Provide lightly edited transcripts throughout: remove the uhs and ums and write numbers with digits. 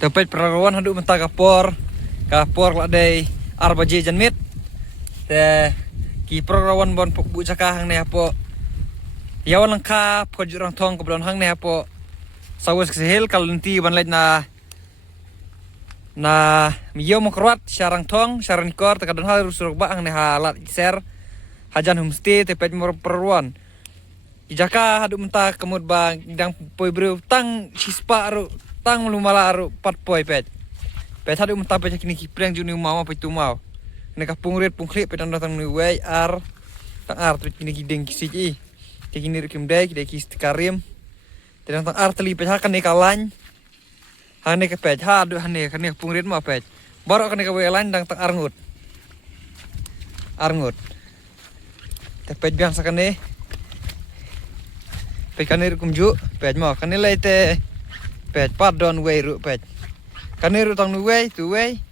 Dapat perawan haduk mentah kapor lah day arbaje janmit. Te ki perawan bon bu cakah hang ne apo. Yawan lengkap kojurang thong kebelan hang ne apo. Sawas kesehil kalau nanti ban lain na miyo mokruat syarang thong syarang nikor tekadon harus suruh hang ne halat share hajan homestay tepet mor perawan. Ijaka haduk mentah kemud bang dang poi bro tang sispa aru tang lumala aru pat poi pet haduk mentah pet kini kipreng juni mau apa itu mau ne kapung red pungklik pet datang ni way ar tang ar pet kini gideng kisiji kini rekim dek dek kis karim tang ar teli pet hakan ne kalan hane ke pet haduk hane kani kapung red mau pet baru kani ka welan dang tang arngut tepet biang sakane pet kanir kumju pet mau kanir lete pet pardon way ru pet kanir tang nu way tu way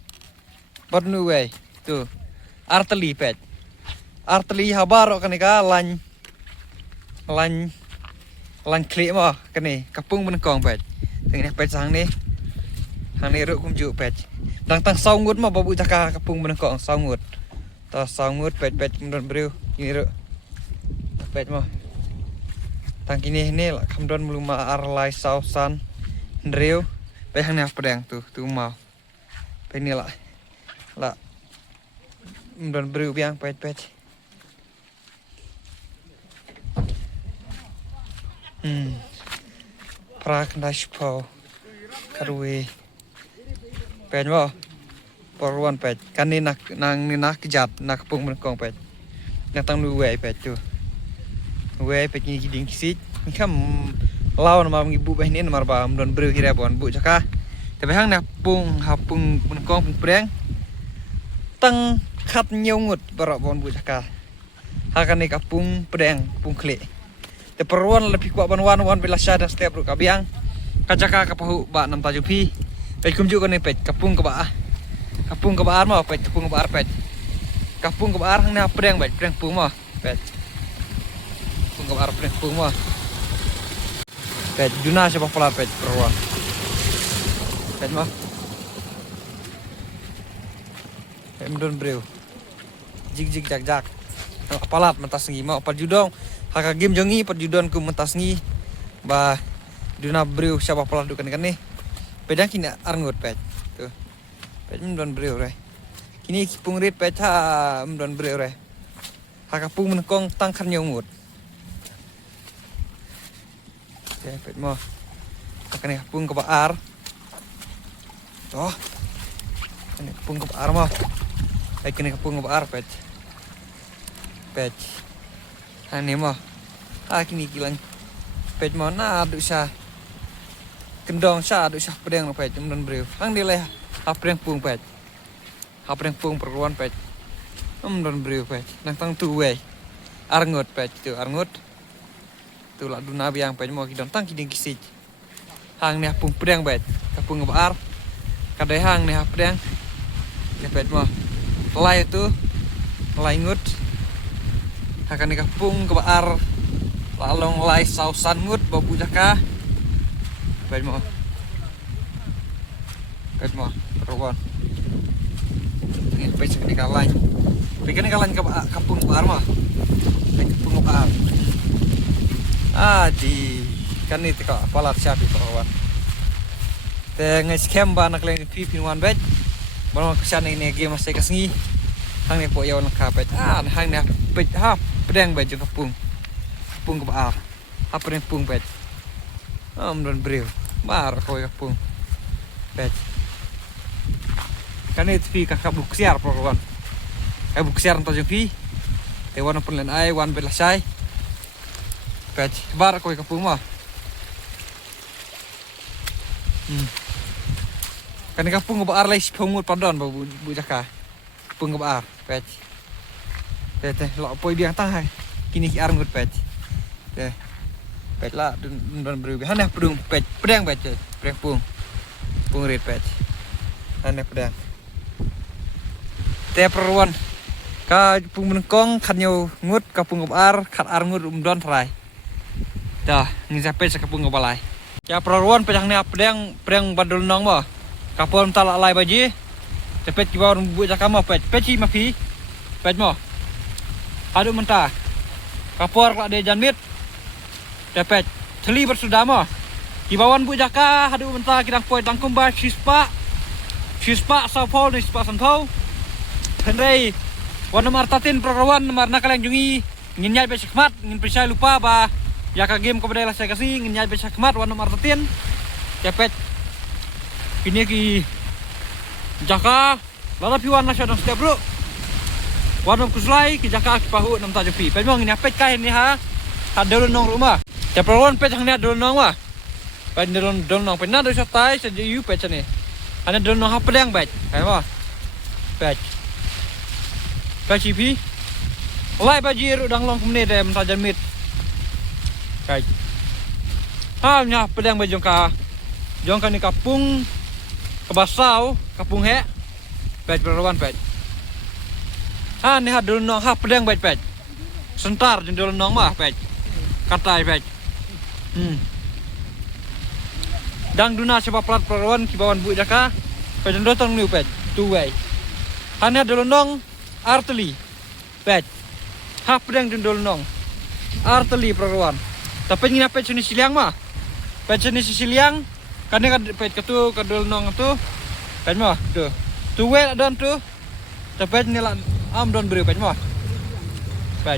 bad nu way tu arteli habar kanika lan klik mau kani kapung menekong pet tengah pet sang ni hang ni ru kumju pet dang tang saungut mau babu caka kapung menekong saungut pet mendon breu ini ru pet mau tang kini ini lah kamdon meluma arlai sausan ndreu pe hang na pedang tu mau pe ni lah mendon breu biang pet prak naspo karui pet mo porwan pet kan ni nak kejat nak pung menekong pet yang tang lu we pet tu we pet ni giding kisit ni kam lawan ma ngibu bah ni nomor ba mdon breu hira bon bu caka tapi hang na pung hapung menekong pung preng tang khat nyungut barok bon bu caka hakan ni kapung preng pung klik te perwan lebih kuat ban wan bela syah dan setiap ru kabiang kacaka kapahu ba nam tajupi pe kumju kan ni pet kapung ke ba ma pet kapung ke ba pet kapung ke ba hang na preng pung ma pet pung ke ba pung ma pet juna siapa pula pet perwan pet ma pet mdon breu jig jak apalat mentas ngi mau perjudong haka game jongi perjudoan ku mentas ngi ba duna breu siapa pula dukan kan ni pedang kini arngut pet tu pet mdon breu re kini kipung rit pet ha mdon breu re haka pung menekong tang kan nyungut pet mo akan pung ke baar toh ini pung ke baar mo kini pung ke baar pet ini mo kini kilang pet mo na aduk sa kendong sa aduk sa pedang pet mendon breu hang dileh hapreng pung pet hapreng pung perluan pet mendon breu pet nang tang tu we arngut pet tu arngut tu lah duna biang pet mo kidon tang kiding kisij hang ni pung pedang pet kapung ngebar kadai hang ni pedang ni pet mo lai tu lai ngut hakan ni kapung kebar lalong lai sausan ngut babu jaka pet mo perwan ni pet sekali kalan pikan kalan kapung kebar mah kapung kebar di kan itu kak apalat siapa kawan tengah scam banak lain pipin wan bet baru kesan ini game masih kesini hang ni po yawan kapet hang ni pet pedang bet juga kapung ke baar apa yang pung bet mdon breu bar koi kapung bet kan itu pi kakak buksiar kawan buksiar entah jeung pi te wan pun lain ai wan belasai pet bar koi kapung mah kan kapung ke baar lai pungut pardon bu jaka kapung ke baar pet te lo poi biang tang hai kini ki arngut pet te pet lah don breu hane pedung pet pedang pet pung red pet hane pedang te perwan ka pung menengkong kan nyu ngut kapung ke baar kat arngut don trai dah ni sampai sa kapung ke balai ya perwan pedang ni pedang badul nong ba kapon talak lai baji tepet kibar bu jaka mo pet peci mapi pet mo adu mentah kapor kala de janmit tepet teli bersudah mo kibawan bu jaka adu mentah kidang poi tangkum ba sispa saupol ni sispa santhau hendai wan nomor tatin prograwan nomor nakal yang jungi ngin nyai be sikmat ngin percaya lupa ba ya ka game kepada lah saya kasih ngin nyai be sikmat wan nomor tatin tepet ini ki jaka lada piwan na siya ng step bro wan kuslai ki jaka ki pahu nam ta jepi pe mo ngin apet kai ni ha dalon nong rumah ya prograwan pet hang ni dalon nong wa pe dalon nong pe na do sa tai sa yu pet ni ana dalon nong ha pedang bet kai mo pet PCP lai bajir udang long kumne dem ta jamit kai nya pedang bajongka ni kapung kebasau kapung he pet perlawan pet ni ha dulu nong ha pedang pet sentar dulu nong mah pet katai pet dang duna sebab plat perlawan kibawan bu jaka pet dotong niu pet tuwei ha dulu nong arteli pet ha pedang dulu nong arteli perlawan tapi ngina pet sini siliang mah pet sini siliang kan pet ketu kedul nong tu pet mah tu we don tu tapi ni lah am don beri pet mah pet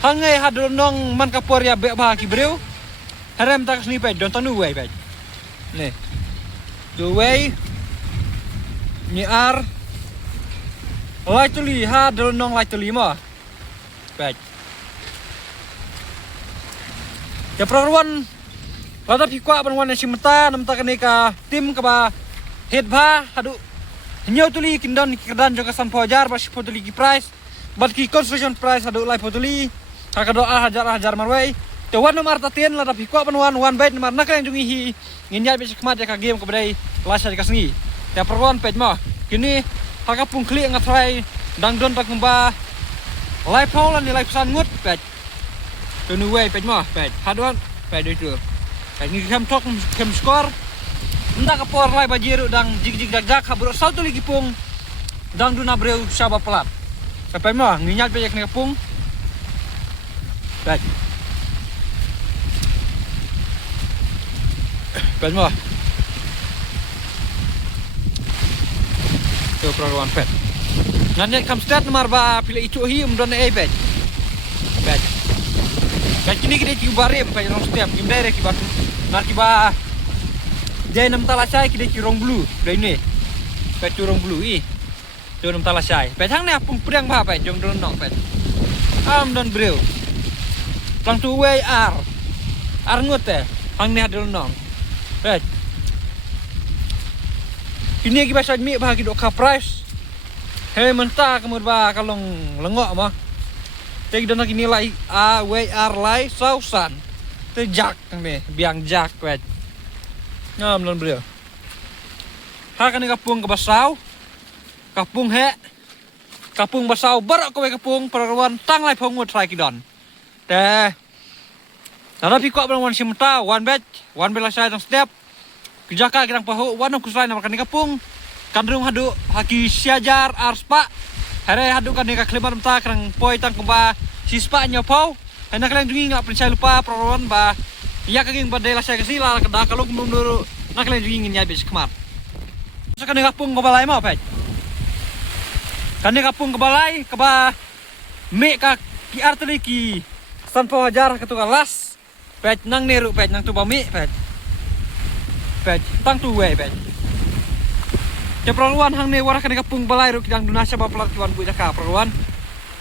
hangai hadul nong man kapor ya be bah ki breu harem tak sini pet don tanu we pet ni tu we ni ar lai tuli hadul nong lai tuli mah pet ya perlawan lada pikwa banwan si mata namta kaneka tim kaba head ba hadu nyau tuli kindon kedan joka san pojar bas potuli ki price bat ki construction price hadu lai potuli hakado hajar marwai to wan nomor taten lada pikwa banwan one bait nomor nak yang jungi hi nginyai be sikmat ya ka game kabadai lasa ka sngi ya perwan pet ma kini haka pungkli ngatrai dang don tak kumba lai paulan ni lai pesan ngut pet to nu way pet ma pet haduan pet itu kayak ni kem skor ndak kapor lai bajiru dang jig jak habro satu lagi pung dang duna breu saba pelat sampai mah nginyal pejak ni pung baik mah tu program pet nanti kam start nomor ba pilih itu hi umdon bet baik kini kita bare pa yang setiap game direct kibar kiba jai nam talasai kita curong blue dari ni pe curong blue tu nam talasai pe thang ni apung priang ba pe jong don nong pe am don breu lang tu way ar ngut hang ni adol nong pe ini kiba sa mi ba ki do ka price he menta kemur ba kalong lengok mah tegi don kini lai way ar lai sausan te jak ni biang jak pe ngam non bro ha kan kapung ke basau kapung he kapung basau barak kowe kapung perlawan tang lai phong try kidon te nara pikwa berwan simta one bet sai tang step kijaka kirang pahu wan ku sai kan kapung kandrung hadu haki siajar arspa hare hadu kan ka klebar mta krang poi tang kumba sispa nyopau hena kalian jungi ngak percaya lupa perlawan ba iya kaging badela saya kesila kada kalau mundur nak kalian juga ingin nyabis kemar. Sekarang kapung ke balai mau pet. Kan kapung ke balai ke ba me ka ki arteli ki san hajar ke tukang las pet nang neru pet nang tu ba me pet. Pet tang tu we pet. Keperluan hang ne warah kan kapung balai ru kidang dunasya ba pelat tuan bu jaka perluan.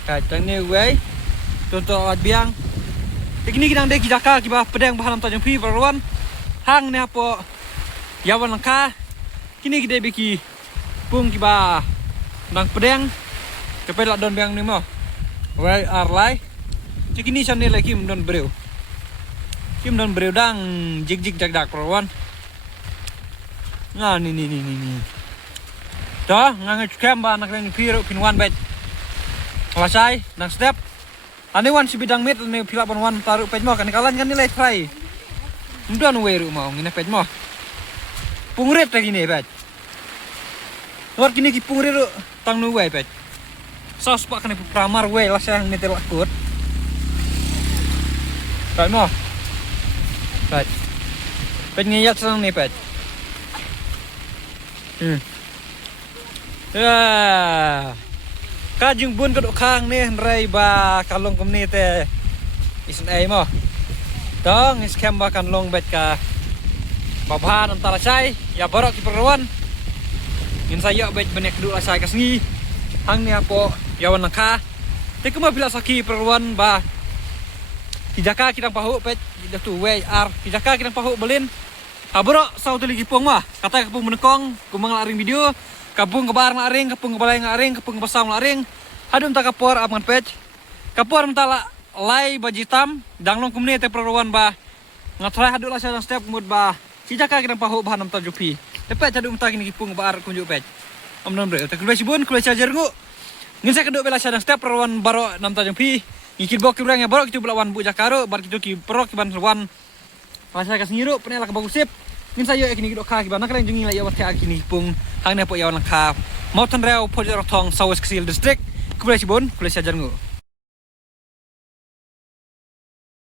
Pet tang ne we contoh biang teknik kidang de kijaka kiba pedang bahan tajam pi perluan hang ne apa yawan langka kini kita biki pung kiba nang pedang kepelak don biang ni mo way arlai cikini sanne lagi don breu kim don breu dang jig jak perluan nah ni dah ngang cukam ba nak ni piru pinwan bet selesai nang step ane wan si bidang mit ni pilak wan taruh pet mo kan kalan kan nilai try ndon weru mau ngine pet mo pungrit lagi nih pet. Luar kini ki pungrit tang nu way pet. Saus pak kena pramar way lah saya ngeter lakut. Pet mo. Pet. Pet ngiyat sang nih pet. Ya. Kajung bun keduk kang nih rai ba kalong kumni te. Isen ay mo. Dong is kem bakan long bet ka. Babahan antara saya ya borok ki perluan. Ngin saya bet benek dulu saya kasngi. Hang ni apo yawan nangka. Te kuma bila saki perluan ba. Kijaka kita pahu bet dah tu WR. Kijaka kita pahu belin. Aborok sau tu lagi pung mah. Kata kapung menekong kumang laring video. Kapung kebar laring, kapung kebalai laring, kapung kebasam laring. Hadum tak kapor aman pet. Kapor mentala lai bajitam danglong kumni te perluan ba. Ngatrai haduk lah saya setiap mud ba. Kijaka kita pahu bahan nam tajupi. Tepet hadum tak kini kipung bar kunjuk pet. Amnon bre. Tak kulai sibun, kulai cajar ngu. Ngin saya keduk bela saya setiap perluan baro nam tajupi. Ngikit bok kibrang ya baro kitu belawan bu jakaro bar kitu ki perok kiban perluan. Pasal kas ngiru penela ka bagusip. Ngin saya kini kidok ka kiban nak jungi la yawat ka kini pung hang ne po yawan ka. Mau tan rew po jarok tong Sawes Kecil District. Kulai sibun, kulai cajar ngu.